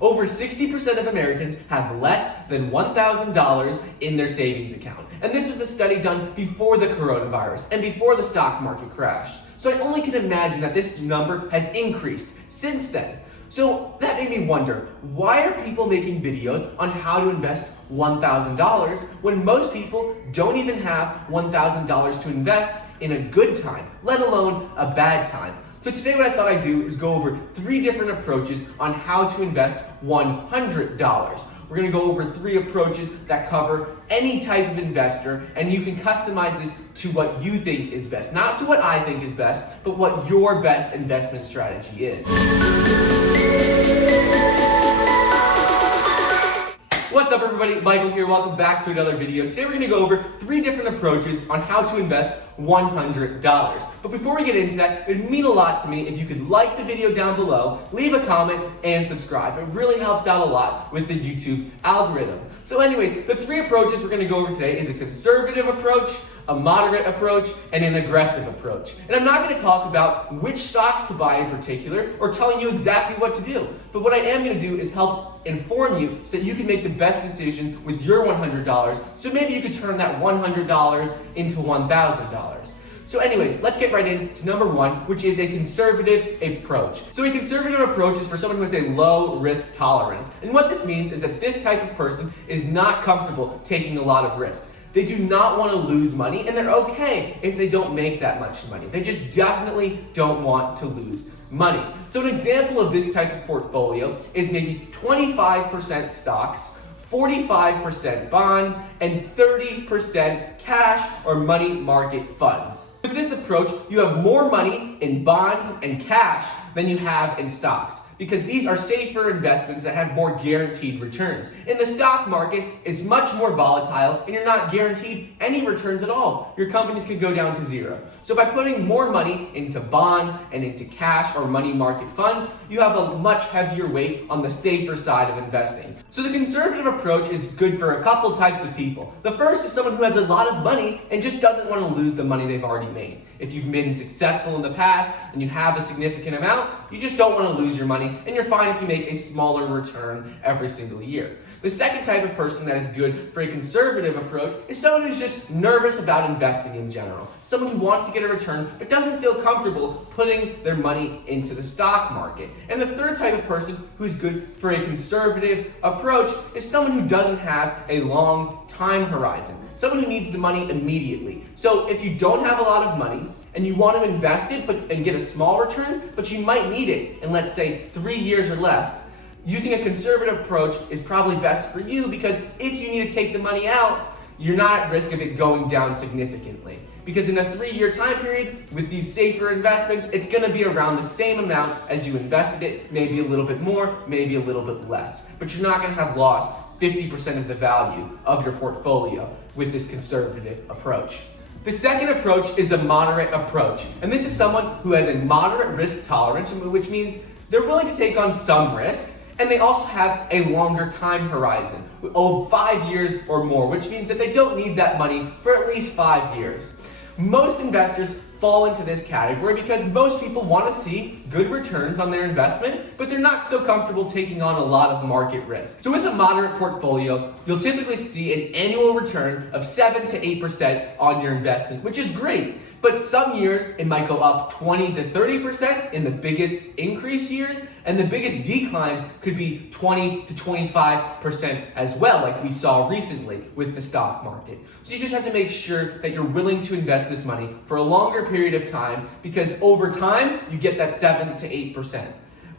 Over 60% of Americans have less than $1,000 in their savings account. And this was a study done before the coronavirus and before the stock market crashed. So I only can imagine that this number has increased since then. So that made me wonder, why are people making videos on how to invest $1,000 when most people don't even have $1,000 to invest in a good time, let alone a bad time? So today what I thought I'd do is go over 3 different approaches on how to invest $100. We're going to go over 3 approaches that cover any type of investor, and you can customize this to what you think is best. Not to what I think is best, but what your best investment strategy is. What's up everybody, Michael here, welcome back to another video. Today we're going to go over 3 different approaches on how to invest $100. But before we get into that, it would mean a lot to me if you could like the video down below, leave a comment, and subscribe. It really helps out a lot with the YouTube algorithm. So anyways, the 3 approaches we're going to go over today is a conservative approach, a moderate approach, and an aggressive approach. And I'm not going to talk about which stocks to buy in particular or telling you exactly what to do. But what I am going to do is help inform you so that you can make the best decision with your $100. So maybe you could turn that $100 into $1,000. So anyways, let's get right into number 1, which is a conservative approach. So a conservative approach is for someone who has a low risk tolerance. And what this means is that this type of person is not comfortable taking a lot of risk. They do not want to lose money, and they're okay if they don't make that much money. They just definitely don't want to lose money. So an example of this type of portfolio is maybe 25% stocks, 45% bonds, and 30% cash or money market funds. With this approach, you have more money in bonds and cash than you have in stocks, because these are safer investments that have more guaranteed returns. In the stock market, it's much more volatile and you're not guaranteed any returns at all. Your companies could go down to 0. So by putting more money into bonds and into cash or money market funds, you have a much heavier weight on the safer side of investing. So the conservative approach is good for a couple types of people. The first is someone who has a lot of money and just doesn't want to lose the money they've already made. If you've been successful in the past and you have a significant amount, you just don't want to lose your money, and you're fine if you make a smaller return every single year. The second type of person that is good for a conservative approach is someone who's just nervous about investing in general. Someone who wants to get a return but doesn't feel comfortable putting their money into the stock market. And the third type of person who's good for a conservative approach is someone who doesn't have a long time horizon. Someone who needs the money immediately. So if you don't have a lot of money and you want to invest it and get a small return, but you might need it in, let's say, 3 years or less, using a conservative approach is probably best for you, because if you need to take the money out, you're not at risk of it going down significantly. Because in a 3-year time period, with these safer investments, it's going to be around the same amount as you invested it, maybe a little bit more, maybe a little bit less. But you're not going to have lost 50% of the value of your portfolio with this conservative approach. The second approach is a moderate approach. And this is someone who has a moderate risk tolerance, which means they're willing to take on some risk, and they also have a longer time horizon of 5 years or more, which means that they don't need that money for at least 5 years. Most investors fall into this category because most people want to see good returns on their investment, but they're not so comfortable taking on a lot of market risk. So with a moderate portfolio, you'll typically see an annual return of 7 to 8% on your investment, which is great. But some years it might go up 20 to 30% in the biggest increase years, and the biggest declines could be 20 to 25% as well, like we saw recently with the stock market. So you just have to make sure that you're willing to invest this money for a longer period of time, because over time you get that 7 to 8%.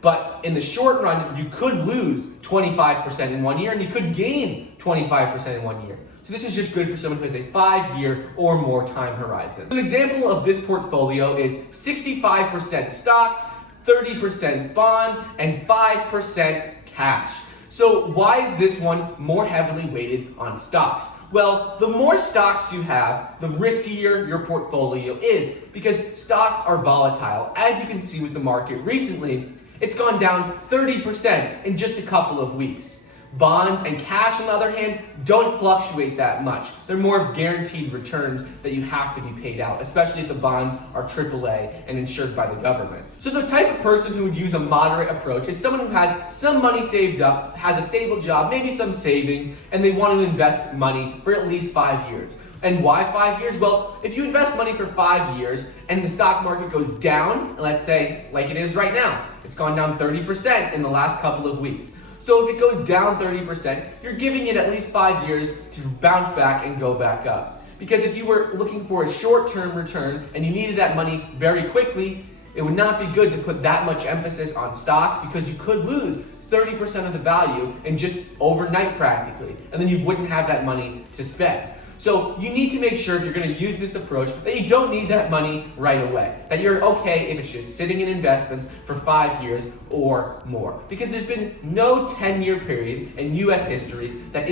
But in the short run, you could lose 25% in 1 year, and you could gain 25% in 1 year. So this is just good for someone who has a 5-year or more time horizon. An example of this portfolio is 65% stocks, 30% bonds, and 5% cash. So why is this one more heavily weighted on stocks? Well, the more stocks you have, the riskier your portfolio is, because stocks are volatile. As you can see with the market recently, it's gone down 30% in just a couple of weeks. Bonds and cash, on the other hand, don't fluctuate that much. They're more of guaranteed returns that you have to be paid out, especially if the bonds are AAA and insured by the government. So the type of person who would use a moderate approach is someone who has some money saved up, has a stable job, maybe some savings, and they want to invest money for at least 5 years. And why 5 years? Well, if you invest money for 5 years and the stock market goes down, let's say like it is right now, it's gone down 30% in the last couple of weeks. So if it goes down 30%, you're giving it at least 5 years to bounce back and go back up. Because if you were looking for a short-term return and you needed that money very quickly, it would not be good to put that much emphasis on stocks because you could lose 30% of the value in just overnight practically, and then you wouldn't have that money to spend. So you need to make sure if you're going to use this approach that you don't need that money right away. That you're okay if it's just sitting in investments for 5 years or more. Because there's been no 10-year period in US history that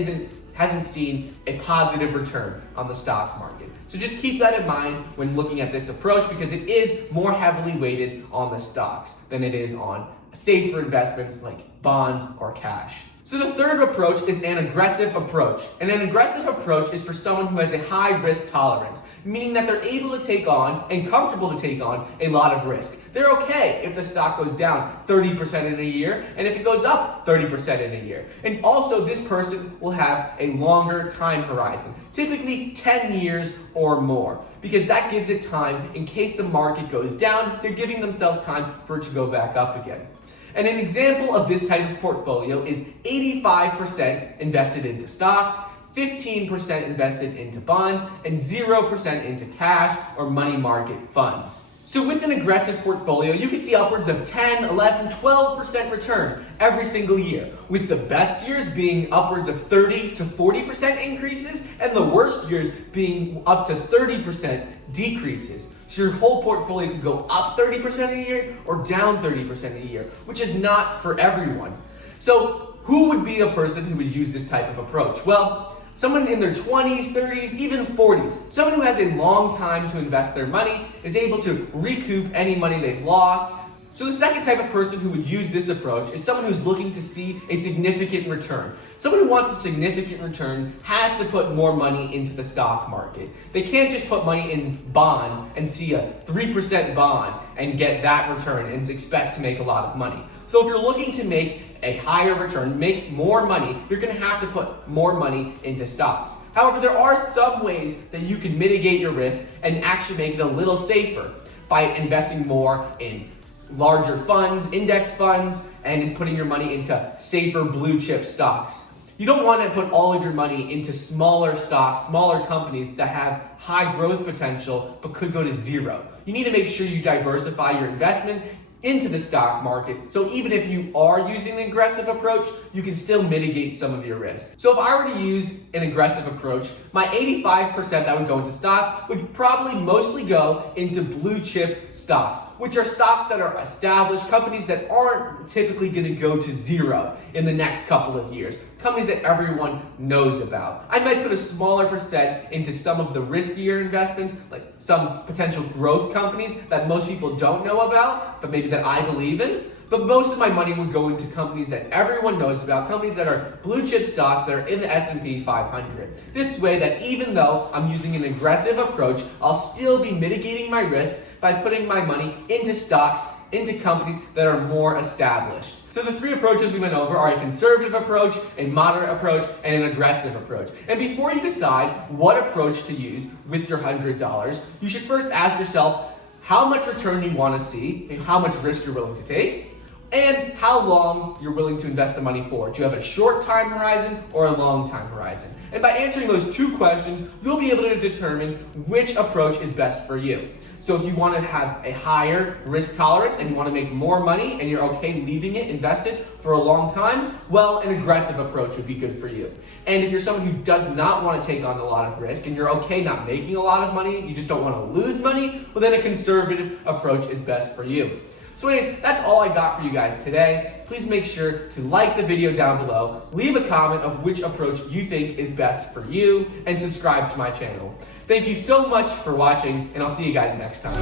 hasn't seen a positive return on the stock market. So just keep that in mind when looking at this approach because it is more heavily weighted on the stocks than it is on safer investments like bonds or cash. So the third approach is an aggressive approach. And an aggressive approach is for someone who has a high risk tolerance, meaning that they're able to take on and comfortable to take on a lot of risk. They're okay if the stock goes down 30% in a year and if it goes up 30% in a year. And also this person will have a longer time horizon, typically 10 years or more, because that gives it time in case the market goes down, they're giving themselves time for it to go back up again. And an example of this type of portfolio is 85% invested into stocks, 15% invested into bonds, and 0% into cash or money market funds. So with an aggressive portfolio, you can see upwards of 10, 11, 12% return every single year, with the best years being upwards of 30 to 40% increases, and the worst years being up to 30% decreases. So your whole portfolio could go up 30% a year or down 30% a year, which is not for everyone. So who would be a person who would use this type of approach? Well, someone in their 20s, 30s, even 40s. Someone who has a long time to invest their money is able to recoup any money they've lost. So the second type of person who would use this approach is someone who's looking to see a significant return. Someone who wants a significant return has to put more money into the stock market. They can't just put money in bonds and see a 3% bond and get that return and expect to make a lot of money. So if you're looking to make a higher return, make more money, you're going to have to put more money into stocks. However, there are some ways that you can mitigate your risk and actually make it a little safer by investing more in larger funds, index funds, and in putting your money into safer blue chip stocks. You don't want to put all of your money into smaller stocks, smaller companies that have high growth potential but could go to zero. You need to make sure you diversify your investments into the stock market. So even if you are using an aggressive approach, you can still mitigate some of your risk. So if I were to use an aggressive approach, my 85% that would go into stocks would probably mostly go into blue chip stocks, which are stocks that are established, companies that aren't typically going to go to zero in the next couple of years, companies that everyone knows about. I might put a smaller percent into some of the riskier investments, like some potential growth companies that most people don't know about, but maybe that I believe in. But most of my money would go into companies that everyone knows about, companies that are blue chip stocks that are in the S&P 500. This way that even though I'm using an aggressive approach, I'll still be mitigating my risk by putting my money into stocks, into companies that are more established. So the three approaches we went over are a conservative approach, a moderate approach, and an aggressive approach. And before you decide what approach to use with your $100, you should first ask yourself how much return you want to see and how much risk you're willing to take, and how long you're willing to invest the money for. Do you have a short time horizon or a long time horizon? And by answering those two questions, you'll be able to determine which approach is best for you. So if you want to have a higher risk tolerance and you want to make more money and you're okay leaving it invested for a long time, well, an aggressive approach would be good for you. And if you're someone who does not want to take on a lot of risk and you're okay not making a lot of money, you just don't want to lose money, well then a conservative approach is best for you. So anyways, that's all I got for you guys today. Please make sure to like the video down below, leave a comment of which approach you think is best for you, and subscribe to my channel. Thank you so much for watching, and I'll see you guys next time.